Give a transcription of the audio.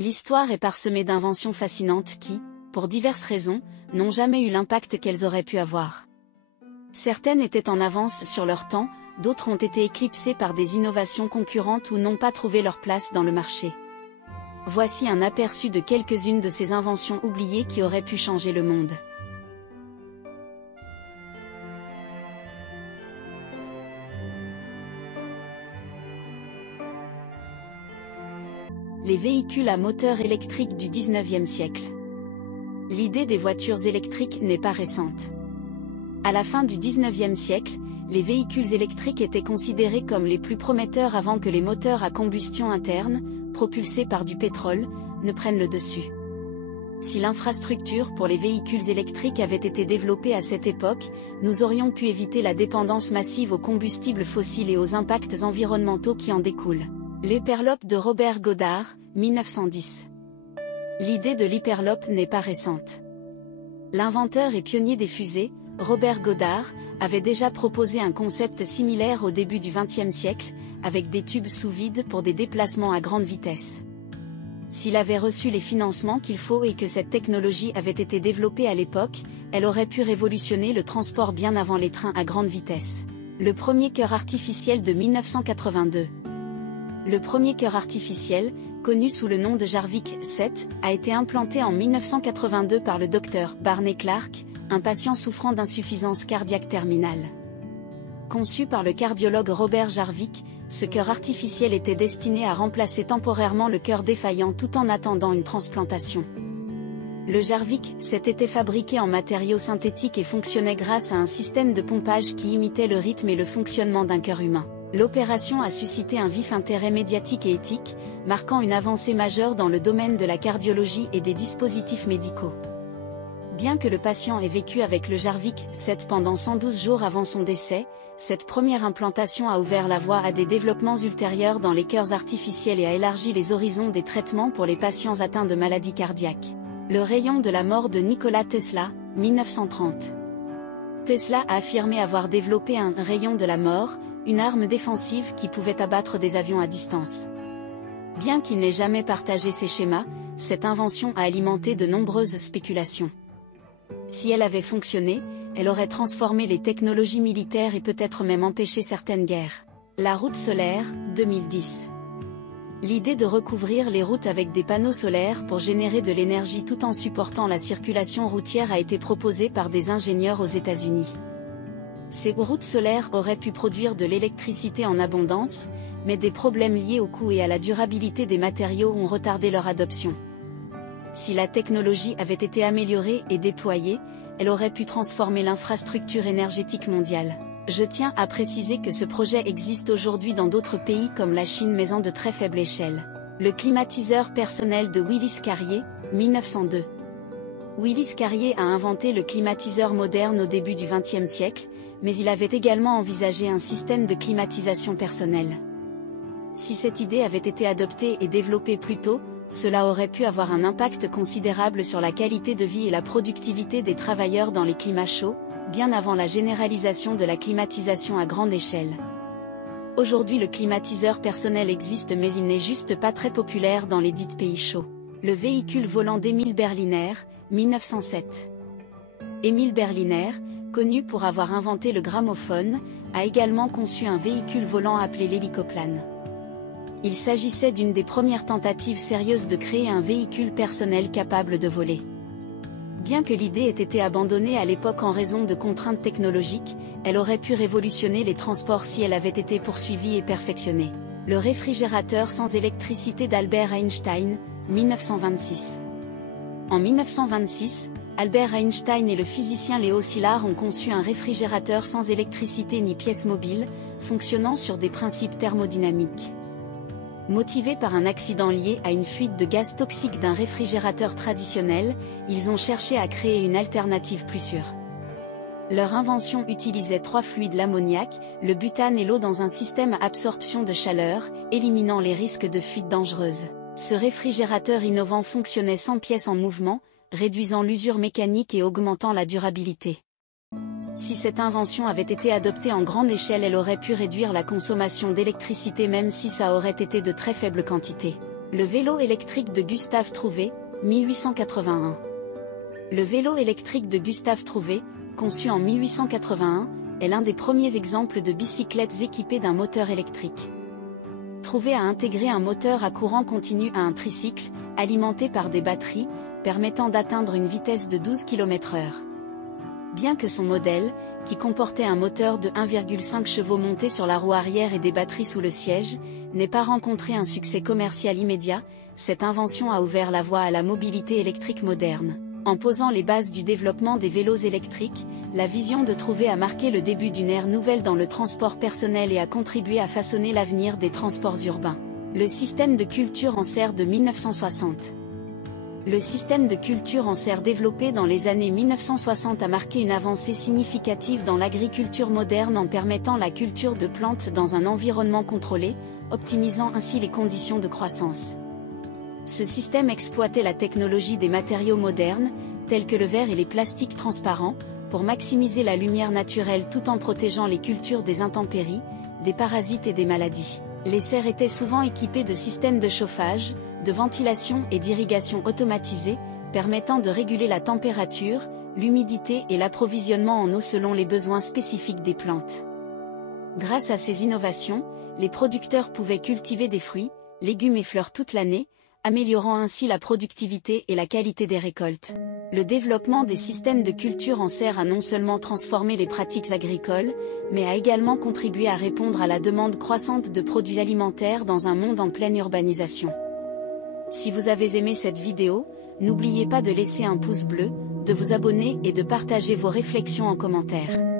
L'histoire est parsemée d'inventions fascinantes qui, pour diverses raisons, n'ont jamais eu l'impact qu'elles auraient pu avoir. Certaines étaient en avance sur leur temps, d'autres ont été éclipsées par des innovations concurrentes ou n'ont pas trouvé leur place dans le marché. Voici un aperçu de quelques-unes de ces inventions oubliées qui auraient pu changer le monde. Les véhicules à moteur électrique du 19e siècle. L'idée des voitures électriques n'est pas récente. À la fin du 19e siècle, les véhicules électriques étaient considérés comme les plus prometteurs avant que les moteurs à combustion interne, propulsés par du pétrole, ne prennent le dessus. Si l'infrastructure pour les véhicules électriques avait été développée à cette époque, nous aurions pu éviter la dépendance massive aux combustibles fossiles et aux impacts environnementaux qui en découlent. L'hyperloop de Robert Goddard, 1910. L'idée de l'hyperloop n'est pas récente. L'inventeur et pionnier des fusées, Robert Goddard, avait déjà proposé un concept similaire au début du XXe siècle, avec des tubes sous vide pour des déplacements à grande vitesse. S'il avait reçu les financements qu'il faut et que cette technologie avait été développée à l'époque, elle aurait pu révolutionner le transport bien avant les trains à grande vitesse. Le premier cœur artificiel de 1982. Le premier cœur artificiel, connu sous le nom de Jarvik 7, a été implanté en 1982 par le docteur Barney Clark, un patient souffrant d'insuffisance cardiaque terminale. Conçu par le cardiologue Robert Jarvik, ce cœur artificiel était destiné à remplacer temporairement le cœur défaillant tout en attendant une transplantation. Le Jarvik 7 était fabriqué en matériaux synthétiques et fonctionnait grâce à un système de pompage qui imitait le rythme et le fonctionnement d'un cœur humain. L'opération a suscité un vif intérêt médiatique et éthique, marquant une avancée majeure dans le domaine de la cardiologie et des dispositifs médicaux. Bien que le patient ait vécu avec le Jarvik 7 pendant 112 jours avant son décès, cette première implantation a ouvert la voie à des développements ultérieurs dans les cœurs artificiels et a élargi les horizons des traitements pour les patients atteints de maladies cardiaques. Le rayon de la mort de Nikola Tesla, 1930. Tesla a affirmé avoir développé un rayon de la mort, une arme défensive qui pouvait abattre des avions à distance. Bien qu'il n'ait jamais partagé ses schémas, cette invention a alimenté de nombreuses spéculations. Si elle avait fonctionné, elle aurait transformé les technologies militaires et peut-être même empêché certaines guerres. La route solaire, 2010. L'idée de recouvrir les routes avec des panneaux solaires pour générer de l'énergie tout en supportant la circulation routière a été proposée par des ingénieurs aux États-Unis. Ces routes solaires auraient pu produire de l'électricité en abondance, mais des problèmes liés au coût et à la durabilité des matériaux ont retardé leur adoption. Si la technologie avait été améliorée et déployée, elle aurait pu transformer l'infrastructure énergétique mondiale. Je tiens à préciser que ce projet existe aujourd'hui dans d'autres pays comme la Chine mais en de très faible échelle. Le climatiseur personnel de Willis Carrier, 1902. Willis Carrier a inventé le climatiseur moderne au début du XXe siècle, mais il avait également envisagé un système de climatisation personnelle. Si cette idée avait été adoptée et développée plus tôt, cela aurait pu avoir un impact considérable sur la qualité de vie et la productivité des travailleurs dans les climats chauds, bien avant la généralisation de la climatisation à grande échelle. Aujourd'hui le climatiseur personnel existe mais il n'est juste pas très populaire dans les dits pays chauds. Le véhicule volant d'Émile Berliner, 1907. Émile Berliner, connu pour avoir inventé le gramophone, a également conçu un véhicule volant appelé l'hélicoplane. Il s'agissait d'une des premières tentatives sérieuses de créer un véhicule personnel capable de voler. Bien que l'idée ait été abandonnée à l'époque en raison de contraintes technologiques, elle aurait pu révolutionner les transports si elle avait été poursuivie et perfectionnée. Le réfrigérateur sans électricité d'Albert Einstein, 1926. En 1926, Albert Einstein et le physicien Léo Szilard ont conçu un réfrigérateur sans électricité ni pièces mobiles, fonctionnant sur des principes thermodynamiques. Motivés par un accident lié à une fuite de gaz toxique d'un réfrigérateur traditionnel, ils ont cherché à créer une alternative plus sûre. Leur invention utilisait 3 fluides, l'ammoniac, le butane et l'eau dans un système à absorption de chaleur, éliminant les risques de fuite dangereuse. Ce réfrigérateur innovant fonctionnait sans pièces en mouvement, réduisant l'usure mécanique et augmentant la durabilité. Si cette invention avait été adoptée en grande échelle, elle aurait pu réduire la consommation d'électricité même si ça aurait été de très faibles quantités. Le vélo électrique de Gustave Trouvé, 1881. Le vélo électrique de Gustave Trouvé, conçu en 1881, est l'un des premiers exemples de bicyclettes équipées d'un moteur électrique. Trouvé a intégré un moteur à courant continu à un tricycle, alimenté par des batteries, permettant d'atteindre une vitesse de 12 km/h. Bien que son modèle, qui comportait un moteur de 1,5 chevaux monté sur la roue arrière et des batteries sous le siège, n'ait pas rencontré un succès commercial immédiat, cette invention a ouvert la voie à la mobilité électrique moderne. En posant les bases du développement des vélos électriques, la vision de Trouvé a marqué le début d'une ère nouvelle dans le transport personnel et a contribué à façonner l'avenir des transports urbains. Le système de culture en serre de 1960. Le système de culture en serre développé dans les années 1960 a marqué une avancée significative dans l'agriculture moderne en permettant la culture de plantes dans un environnement contrôlé, optimisant ainsi les conditions de croissance. Ce système exploitait la technologie des matériaux modernes, tels que le verre et les plastiques transparents, pour maximiser la lumière naturelle tout en protégeant les cultures des intempéries, des parasites et des maladies. Les serres étaient souvent équipées de systèmes de chauffage, de ventilation et d'irrigation automatisés, permettant de réguler la température, l'humidité et l'approvisionnement en eau selon les besoins spécifiques des plantes. Grâce à ces innovations, les producteurs pouvaient cultiver des fruits, légumes et fleurs toute l'année, améliorant ainsi la productivité et la qualité des récoltes. Le développement des systèmes de culture en serre a non seulement transformé les pratiques agricoles, mais a également contribué à répondre à la demande croissante de produits alimentaires dans un monde en pleine urbanisation. Si vous avez aimé cette vidéo, n'oubliez pas de laisser un pouce bleu, de vous abonner et de partager vos réflexions en commentaire.